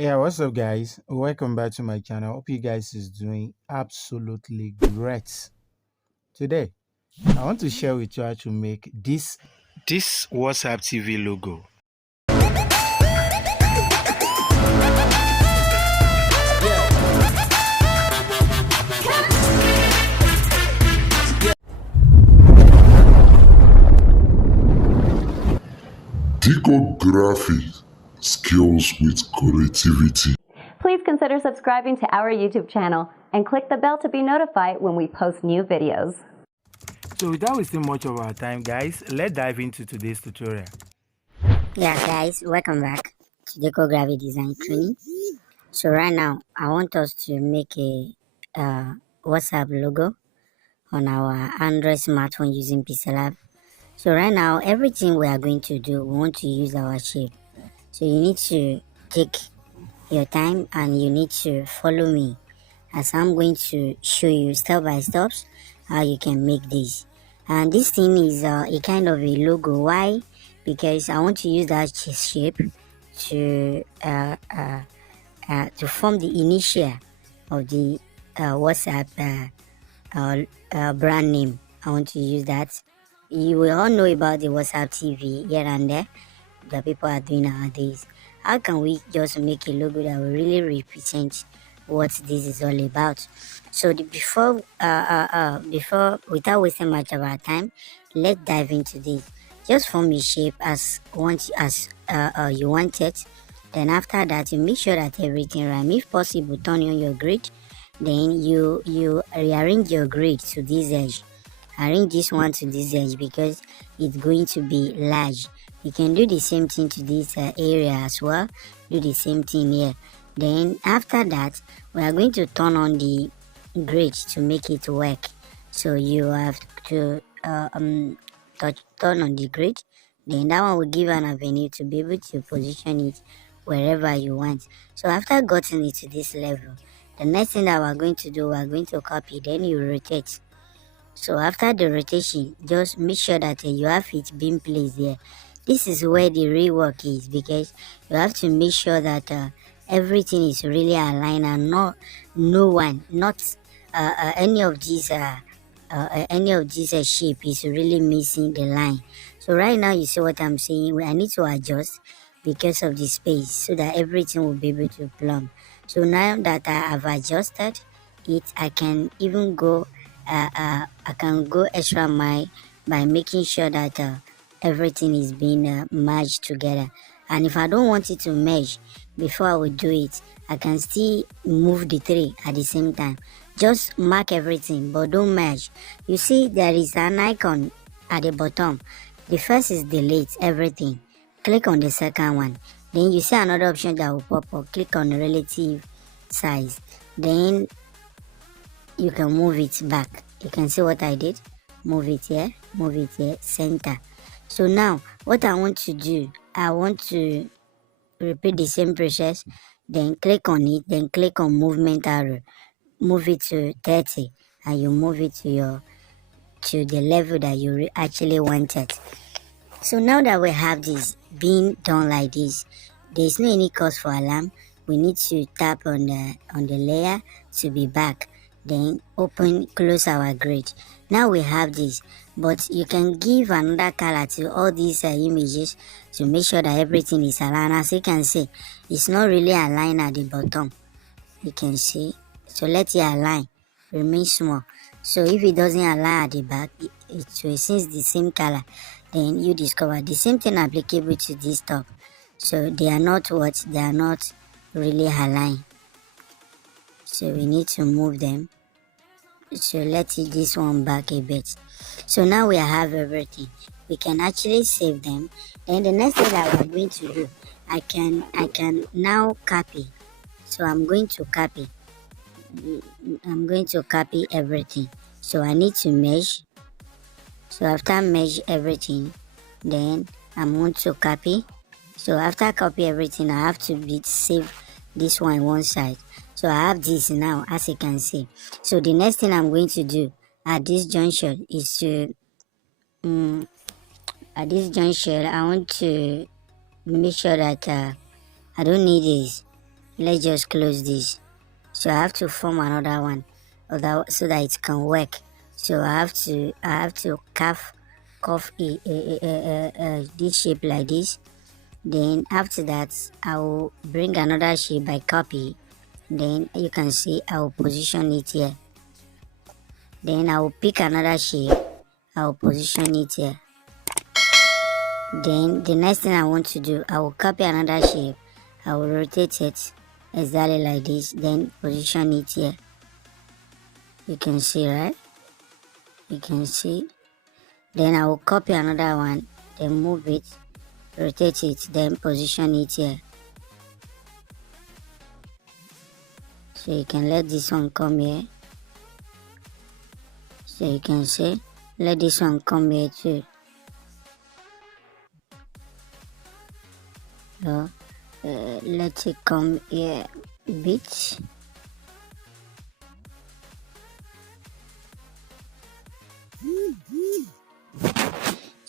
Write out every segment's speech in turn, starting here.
Yeah, what's up, guys? Welcome back to my channel. Hope you guys is doing absolutely great. Today, I want to share with you how to make this WhatsApp TV logo. Diko graphic skills with creativity. Please consider subscribing to our YouTube channel and click the bell to be notified when we post new videos. So without wasting much of our time, guys, let's dive into today's tutorial. Yeah, guys, welcome back to Deco Graphic Design Training. So right now, I want us to make a WhatsApp logo on our Android smartphone using Pixel app. So right now, everything we are going to do, we want to use our shape. So you need to take your time and you need to follow me as I'm going to show you step by steps how you can make this. And this thing is a kind of a logo. Why? Because I want to use that shape to form the initial of the WhatsApp brand name. I want to use that. You will all know about the WhatsApp TV here and there that people are doing nowadays. How can we just make a logo that will really represent what this is all about? So before without wasting much of our time, let's dive into this. Just form a shape as you want it. Then after that, you make sure that everything right. If possible, turn on your grid. Then you rearrange your grid to this edge. Arrange this one to this edge because it's going to be large. You can do the same thing to this area as well. Do the same thing here. Then after that, we are going to turn on the grid to make it work. So you have to turn on the grid. Then that one will give an avenue to be able to position it wherever you want. So after getting it to this level, the next thing that we're going to do, we're going to copy. Then you rotate. So after the rotation, just make sure that you have it being placed there. This is where the real work is because you have to make sure that everything is really aligned and not any of these shape is really missing the line. So right now you see what I'm saying. I need to adjust because of the space so that everything will be able to plumb. So now that I have adjusted it, I can even go extra mile by making sure that everything is being merged together. And if I don't want it to merge before I will do it, I can still move the three at the same time. Just mark everything but don't merge. You see there is an icon at the bottom. The first is delete everything. Click on the second one. Then you see another option that will pop up. Click on the relative size. Then you can move it back. You can see what I did. Move it here, center. So now what I want to do, I want to repeat the same process. Then click on it, then click on movement arrow. Move it to 30 and you move it to the level that you actually wanted. So now that we have this being done like this, there's no any cause for alarm. We need to tap on the layer to be back. Then close our grid. Now we have this, but you can give another color to all these images to make sure that everything is aligned. As you can see, it's not really aligned at the bottom. You can see. So let it align, remain small. So if it doesn't align at the back, it will since the same color. Then you discover the same thing applicable to this top. So they are not really aligned. So we need to move them. So let's see this one back a bit. So now we have everything. We can actually save them. Then the next thing that we're going to do, I can now copy. So I'm going to copy everything. So I need to mesh. So after mesh everything, then I'm going to copy. So after copy everything, I have to save this one side. So I have this now, as you can see. So the next thing I'm going to do at this junction is to I want to make sure that I don't need this. let's just close this. So I have to form another one so that it can work. So I have to curve this shape like this. Then after that, I will bring another shape by copy. Then you can see I will position it here. Then I will pick another shape, I will position it here. Then the next thing I want to do, I will copy another shape, I will rotate it exactly like this, then position it here. You can see, right? You can see. Then I will copy another one, then move it, rotate it, then position it here. So you can let this one come here. So you can see, let this one come here too. So let it come here a bit.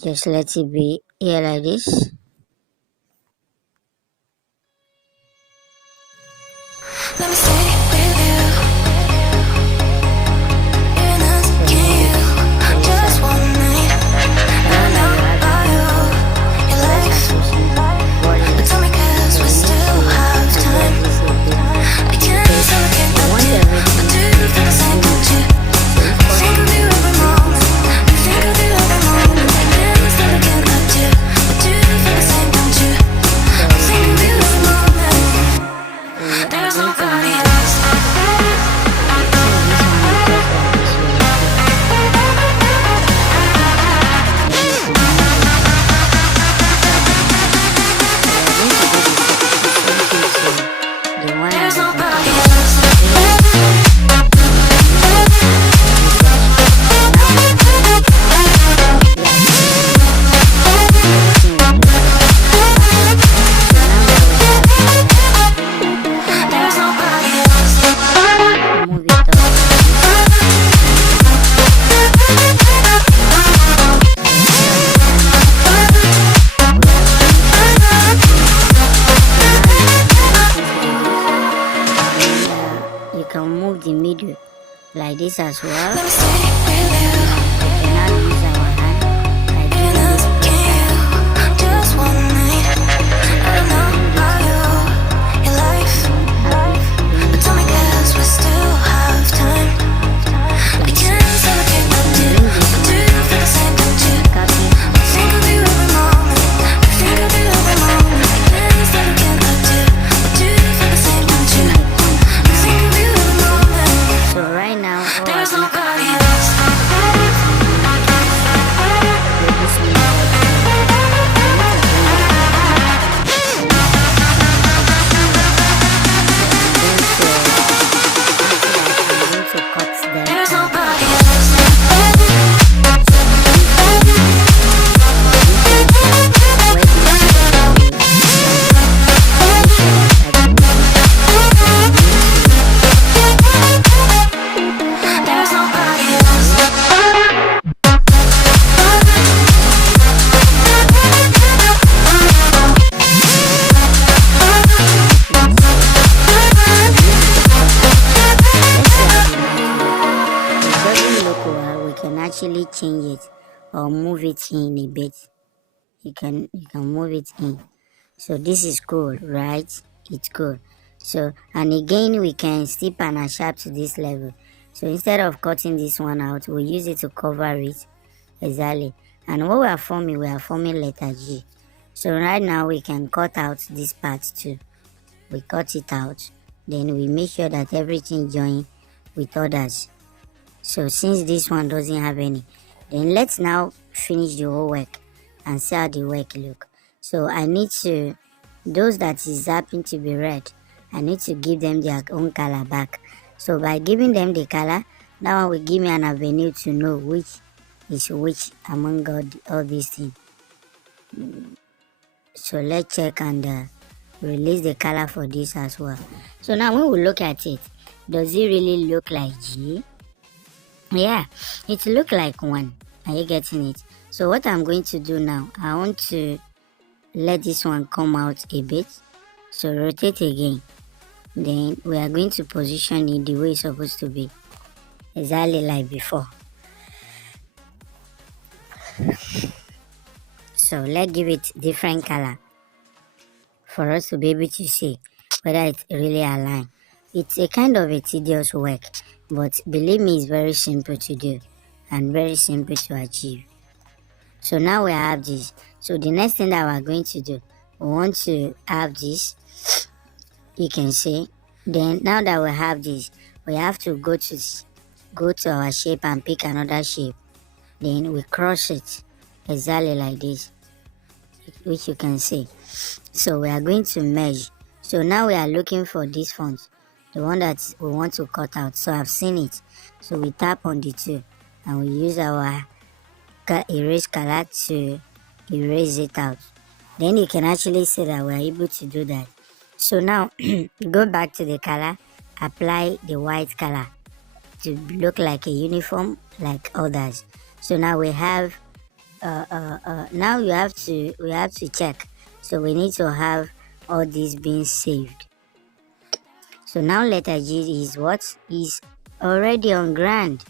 Just let it be here like this. Let me stay with you. In us, can you? Just one night. I know about you, your life. But tell me 'cause we still have time. I can't say I can't love you, but do you feel the same, don't you? I think of you every moment. I think of you every moment. I can't say I can't love you, but do you feel the same, don't you? I think of you every moment. There's nobody else. There's nobody else. There's nobody else. Move it up. You can move the middle like this as well. Let me stay with you. We can now use our hand like In us, this. can you? Just one night. I know about you, your life. But tell me 'cause we still have time. I can't say I can't love you, but do you feel the same, don't you? I think of you every moment. I think of you every moment. I can't say I can't love you, but do you feel the same, don't you? I think of you every moment. So right now, There's nobody else. There's nobody else. There's nobody else. It doesn't look well, we can actually change it or move it in a bit. You can move it in. So this is cool, right? It's cool. So and again we can snip and sharp to this level. So instead of cutting this one out, we'll use it to cover it exactly. And what we are forming letter G. So right now we can cut out this part too. We cut it out, then we make sure that everything join with others. So since this one doesn't have any, then let's now finish the whole work and see how the work look. So I need to, those that is happen to be red, I need to give them their own color back. So by giving them the color, that one will give me an avenue to know which is which among all these things. So let's check and release the color for this as well. So now when we look at it, does it really look like G? Yeah, it look like one. Are you getting it? So what I'm going to do now, I want to let this one come out a bit. So rotate again. Then we are going to position it the way it's supposed to be, exactly like before. So let's give it different color for us to be able to see whether it's really aligned. It's a kind of a tedious work, but believe me, it's very simple to do and very simple to achieve. So now we have this. So the next thing that we're going to do, we want to have this, you can see. Then now that we have this, we have to go to our shape and pick another shape. Then we cross it exactly like this, which you can see. So we are going to merge. So now we are looking for this font, the one that we want to cut out. So I've seen it. So we tap on the two and we use our erase color to erase it out. Then you can actually see that we're able to do that. So now go back to the color, apply the white color to look like a uniform like others. So now we have now we have to check. So we need to have all these being saved. So now letter G is what is already on ground.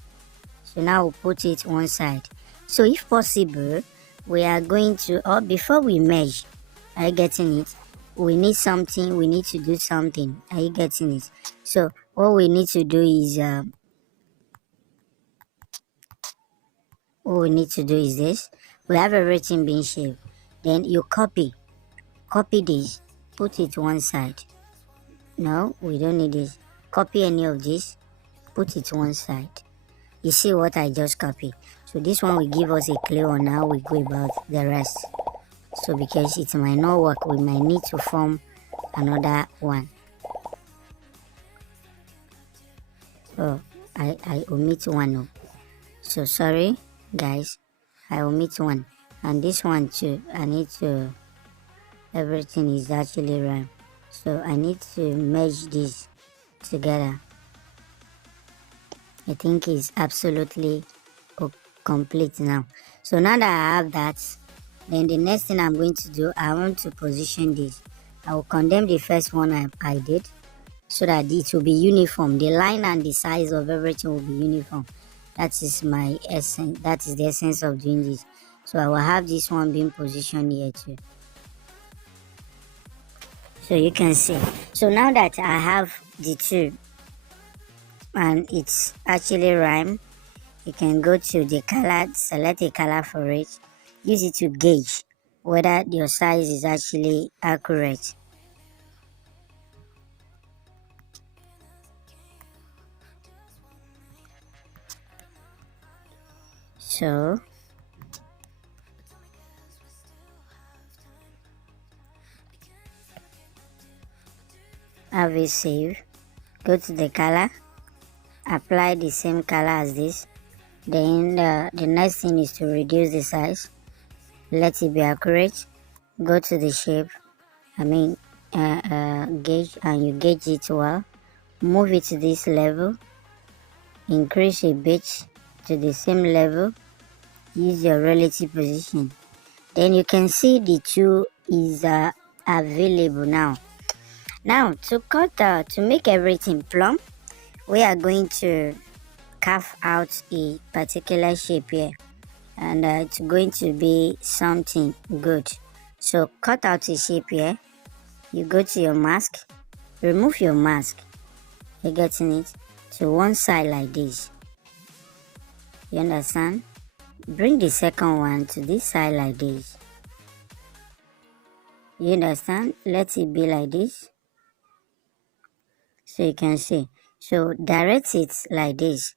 So now we'll put it one side. So if possible, we are going to, or before we merge, are you getting it? We need something, we need to do something. Are you getting it? So what we need to do is this. We have everything being shaped. Then you copy this, put it one side. No, we don't need this. Copy any of this, put it one side. You see what I just copied? So this one will give us a clue on how we go about the rest. So because it might not work, we might need to form another one. Oh, I omit one. Oh. So sorry guys, I omit one. And this one too, I need to, everything is actually right. So I need to merge this together. I think it's absolutely complete now. So now that I have that, then the next thing I'm going to do, I want to position this. I will condemn the first one I did so that it will be uniform. The line and the size of everything will be uniform. That is my essence. That is the essence of doing this. So I will have this one being positioned here too. So you can see. So now that I have the two and it's actually rhyme, you can go to the color, select a color for it, use it to gauge whether your size is actually accurate. So have it save, go to the color, apply the same color as this. Then the next thing is to reduce the size, let it be accurate, go to the shape, gauge, and you gauge it well, move it to this level, increase a bit to the same level, use your relative position. Then you can see the two is available now. Now to make everything plumb, we are going to carve out a particular shape here, and it's going to be something good. So cut out a shape here, you go to your mask, remove your mask, you're getting it, to one side like this, you understand? Bring the second one to this side like this, you understand? Let it be like this, so you can see. So direct it like this,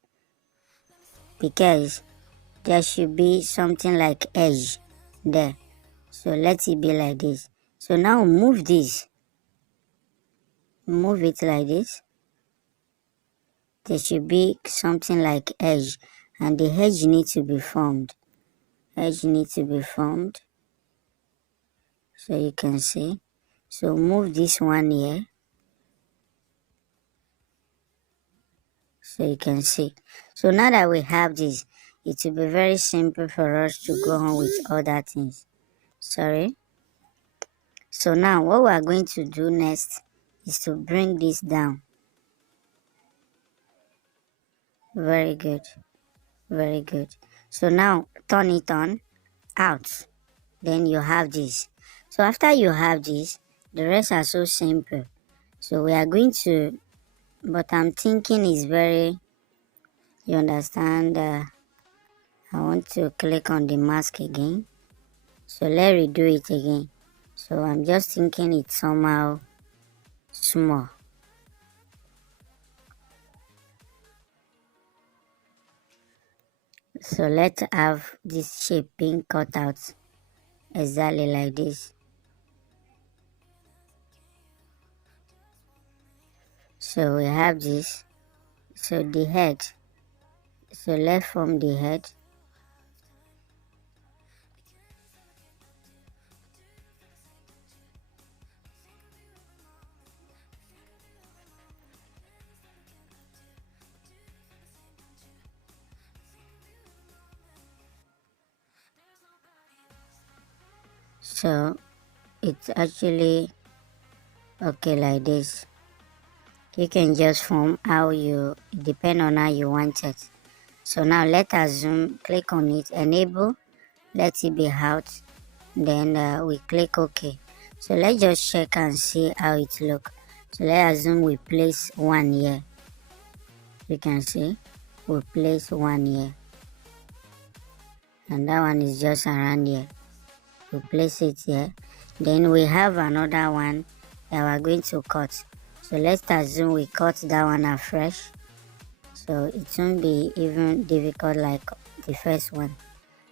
because there should be something like edge there. So let it be like this. So now move this, move it like this. There should be something like edge, and the edge needs to be formed. Edge needs to be formed, so you can see. So move this one here, so you can see. So now that we have this, it will be very simple for us to go on with other things. Sorry. So now what we are going to do next is to bring this down. Very good, very good. So now turn it on, out. Then you have this. So after you have this, the rest are so simple. So we are going to, but I'm thinking is very, you understand, I want to click on the mask again. So let's redo it again. So I'm just thinking it's somehow small. So let's have this shape being cut out exactly like this. So we have this. So the head. So let's form the head. So it's actually okay like this. You can just form how you, depend on how you want it. So now let us zoom, click on it, enable, let it be out, then we click OK. So let's just check and see how it look. So let's assume we place one here. You can see we place one here, and that one is just around here. We place it here. Then we have another one that we're going to cut. So let's assume we cut that one afresh. So it won't be even difficult like the first one.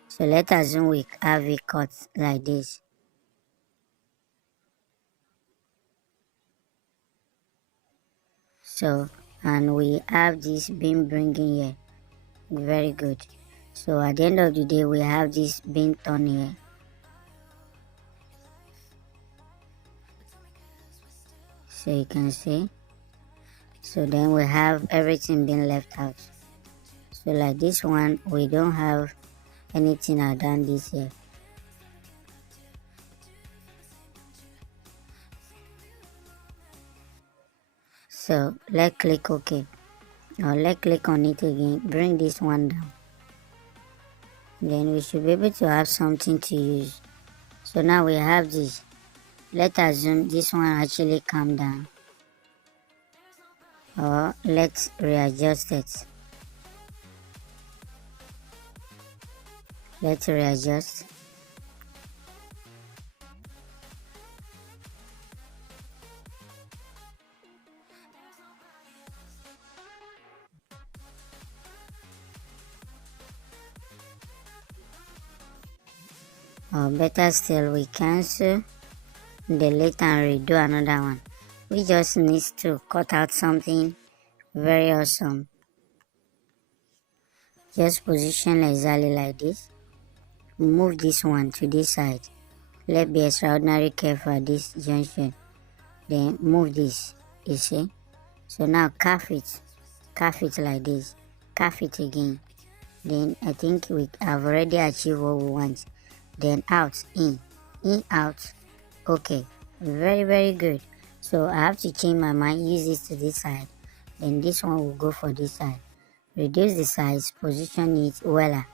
So let's assume we have it cut like this. So, and we have this beam bringing here. Very good. So at the end of the day, we have this beam turn here. So you can see. So then we have everything being left out. So like this one, we don't have anything other than this here. So let's click OK. Or let's click on it again. Bring this one down. Then we should be able to have something to use. So now we have this. Let's assume this one actually come down. Or let's readjust it. Let's readjust. Or better still, we cancel, delete and redo another one. We just need to cut out something very awesome. Just position exactly like this. Move this one to this side. Let's be extraordinary careful at this junction. Then move this, you see. So now curve it like this. Curve it again. Then I think we have already achieved what we want. Then out, in, out. Okay, very good. So I have to change my mind, use this to this side. Then this one will go for this side. Reduce the size, position it well.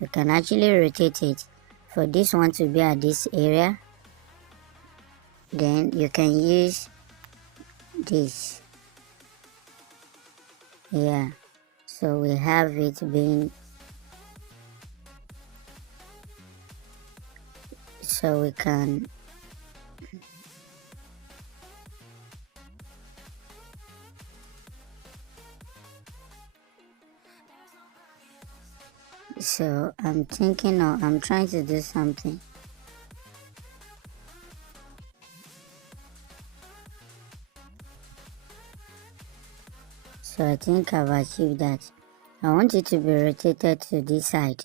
You can actually rotate it for this one to be at this area. Then you can use this. Yeah, so we have it being, so we can so I'm thinking of, I'm trying to do something. So I think I've achieved that. I want it to be rotated to this side.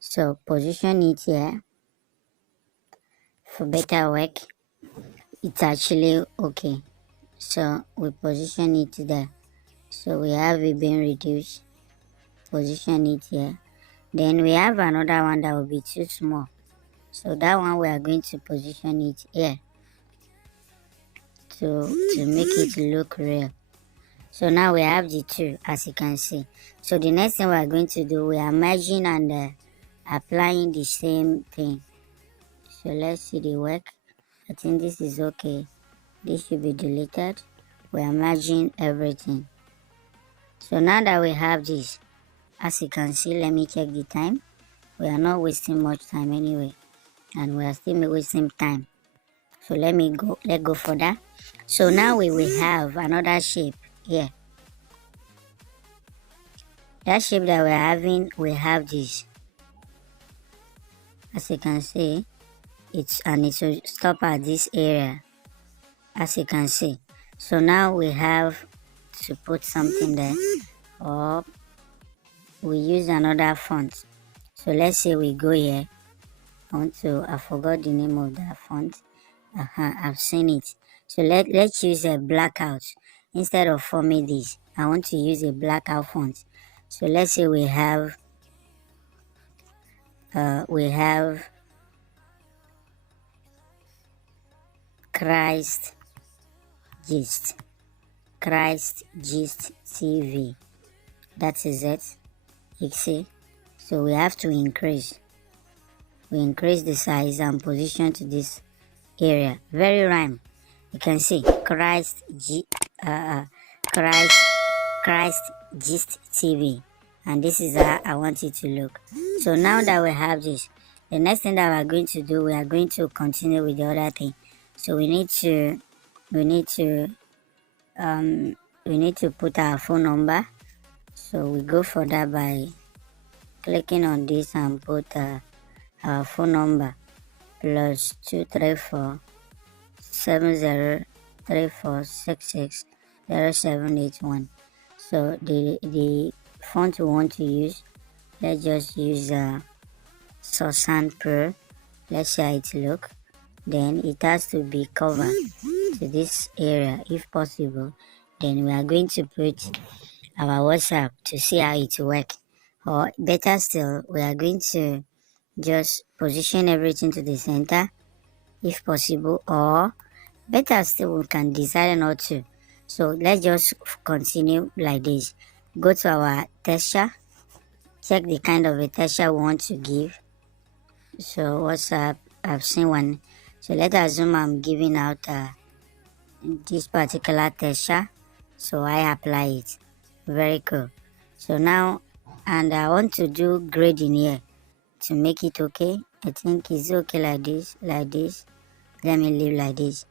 So position it here for better work. It's actually okay. So we position it there. So we have it being reduced. Position it here. Then we have another one that will be too small. So that one we are going to position it here. to make it look real. So now we have the two, as you can see. So the next thing we are going to do, we are merging and applying the same thing. So let's see the work. I think this is okay. This should be deleted. We are merging everything. So now that we have this, as you can see, let me check the time. We are not wasting much time anyway, and we are still wasting time. So let's go for that. So now we will have another shape here. That shape that we're having, we have this. As you can see, it will stop at this area, as you can see. So now we have to put something there, or we use another font. So let's say we go here. I forgot the name of that font. I've seen it. So let's use a blackout instead of forming this. I want to use a blackout font. So let's say we have Christ Gist TV. That is it. You see, so we have to increase the size and position to this area. Very rhyme. You can see Christ Gist TV, and this is how I want it to look. So now that we have this, the next thing that we're going to do, we are going to continue with the other thing. So we need to put our phone number. So we go for that by clicking on this and put our phone number, +234 703466 0781. So the font we want to use, let's just use Sosan Pro. Let's see how it look. Then it has to be covered to this area if possible. Then we are going to put our WhatsApp to see how it works. Or better still, we are going to just position everything to the center if possible, or better still, we can decide not to. So let's just continue like this. Go to our texture, check the kind of a texture we want to give. So WhatsApp, I've seen one. So let's assume I'm giving out this particular texture. So I apply it. Very cool. So now, and I want to do grading here to make it okay. I think it's okay like this. Let me leave like this.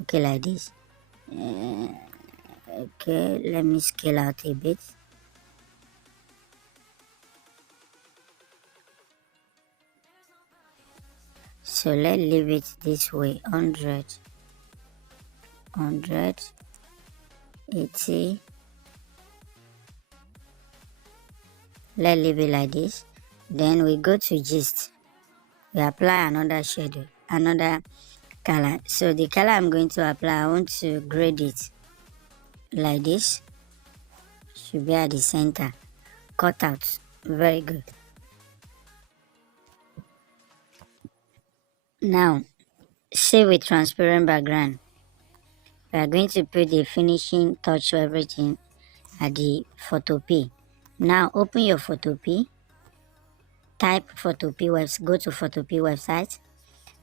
Okay, like this. Okay, let me scale out a bit. So let's leave it this way. 100, 80. Let's leave it like this. Then we go to gist. We apply another shadow, another color. So the color I'm going to apply, I want to grade it like this. Should be at the center. Cut out. Very good. Now, save with transparent background. We are going to put the finishing touch to everything at the photo P. Now open your photo P. Type photo P website. Go to photo P website.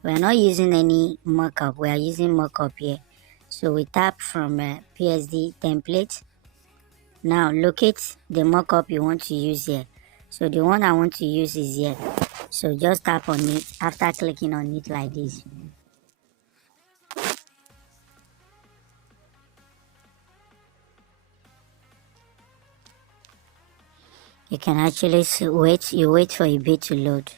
We are not using any mockup. We are using mockup here. So we tap from PSD template. Now locate the mockup you want to use here. So the one I want to use is here. So just tap on it after clicking on it like this. You can actually wait for a bit to load.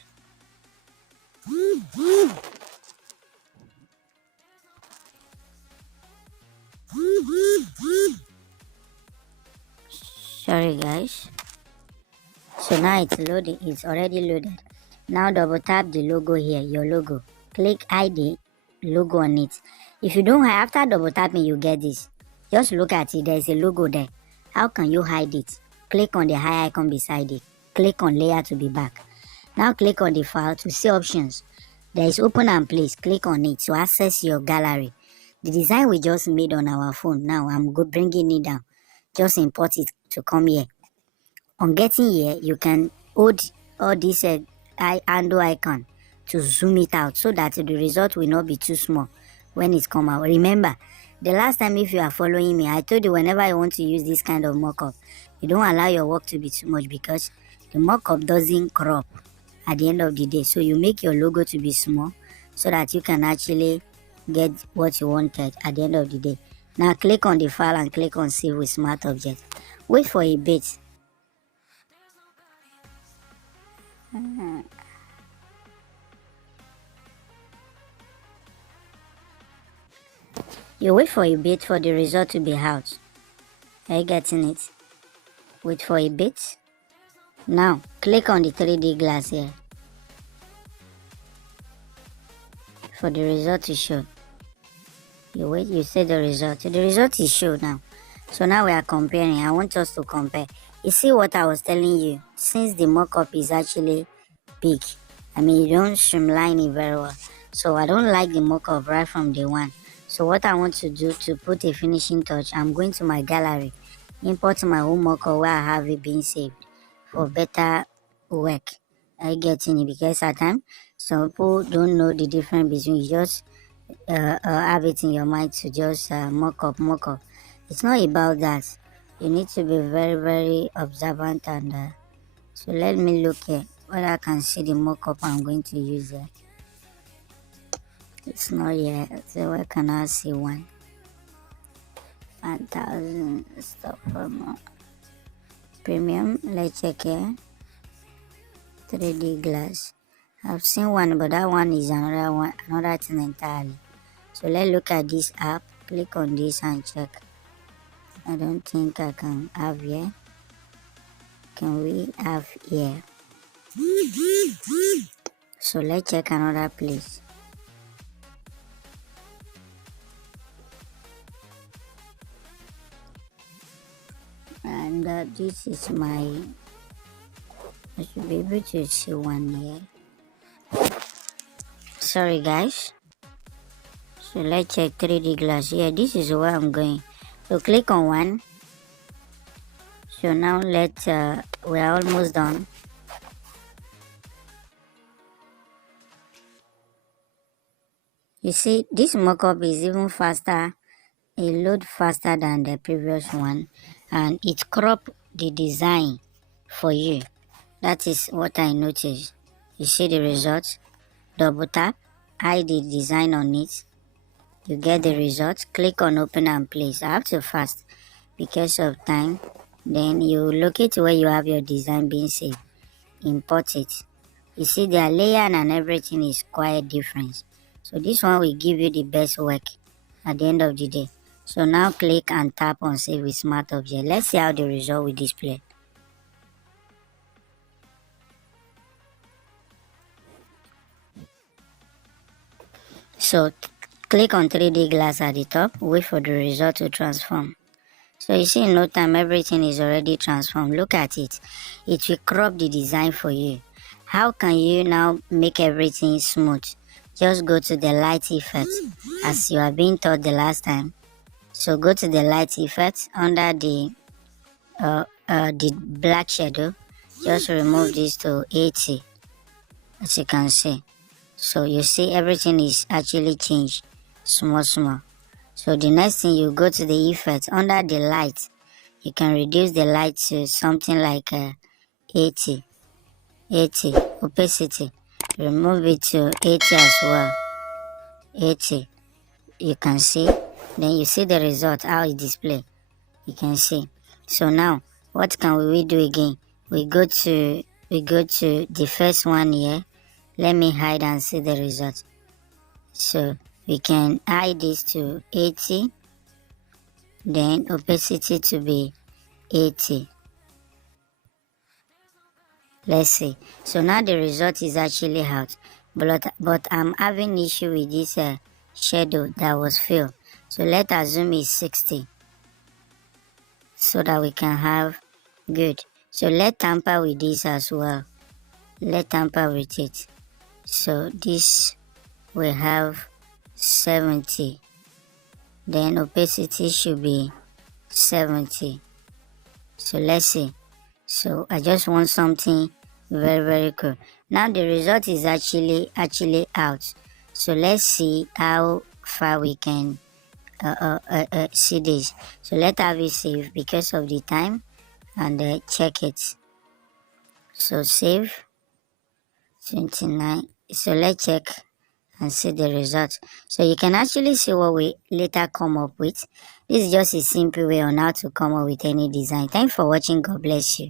Sorry guys. So now it's loading, it's already loaded. Now double tap the logo here, your logo. Click ID logo on it. If you don't hide, after double tapping you get this. Just look at it, there's a logo there. How can you hide it? Click on the eye icon beside it. Click on layer to be back. Now click on the file to see options. There is open and place. Click on it to access your gallery. The design we just made on our phone, now I'm bringing it down. Just import it to come here. On getting here, you can hold all this handle icon to zoom it out so that the result will not be too small when it come out. Remember, the last time, if you are following me, I told you whenever you want to use this kind of mockup, you don't allow your work to be too much because the mockup doesn't crop at the end of the day. So you make your logo to be small so that you can actually get what you wanted at the end of the day. Now click on the file and click on save with smart object. Wait for a bit. You wait for a bit for the result to be out. Are you getting it? Wait for a bit. Now click on the 3D glass here for the result to show. You wait, you see the result. The result is shown now. So now we are comparing. I want us to compare. You see what I was telling you? Since the mockup is actually big, I mean, you don't streamline it very well. So I don't like the mockup right from day one. So what I want to do to put a finishing touch, I'm going to my gallery, import my own mockup where I have it being saved for better work. I getting it? Because at times some people don't know the difference between you just have it in your mind to just mock up. It's not about that. You need to be very observant, and so let me look here whether I can see the mock-up I'm going to use here. It's not here, so where can I see one? 1000 stop for more. Premium, let's check here. 3D glass. I've seen one, but that one is another thing entirely. So let's look at this app. Click on this and check. I don't think I can have here. Can we have here? So let's check another place. And this is my, I should be able to see one here. Sorry guys. So let's check 3D glass. Yeah, this is where I'm going. So click on one. So now let's we're almost done. You see, this mockup is even faster, a lot faster than the previous one, and it cropped the design for you. That is what I noticed. You see the results. Double tap, hide the design on it. You get the results. Click on open and place. I have to fast because of time. Then you locate where you have your design being saved. Import it. You see their layer and everything is quite different. So this one will give you the best work at the end of the day. So now click and tap on save with smart object. Let's see how the result will display. So click on 3D glass at the top, wait for the result to transform. So you see in no time everything is already transformed. Look at it. It will crop the design for you. How can you now make everything smooth? Just go to the light effect as you have been taught the last time. So go to the light effect under the black shadow. Just remove this to 80 as you can see. So you see everything is actually changed small. So the next thing, you go to the effect under the light. You can reduce the light to something like 80 opacity. Remove it to 80 as well. 80. You can see. Then you see the result, how it display. You can see. So now what can we do again? We go to the first one here. Let me hide and see the result. So we can hide this to 80, then opacity to be 80. Let's see. So now the result is actually out, but I'm having issue with this shadow that was filled. So let's assume it's 60 so that we can have good. So let's tamper with this as well. Let's tamper with it. So this will have 70. then opacity should be 70. So let's see. So I just want something very cool. Now the result is actually out. So let's see how far we can see this. So let's have it save because of the time, and check it. So save 29. So let's check and see the result. So you can actually see what we later come up with. This is just a simple way on how to come up with any design. Thanks for watching. God bless you.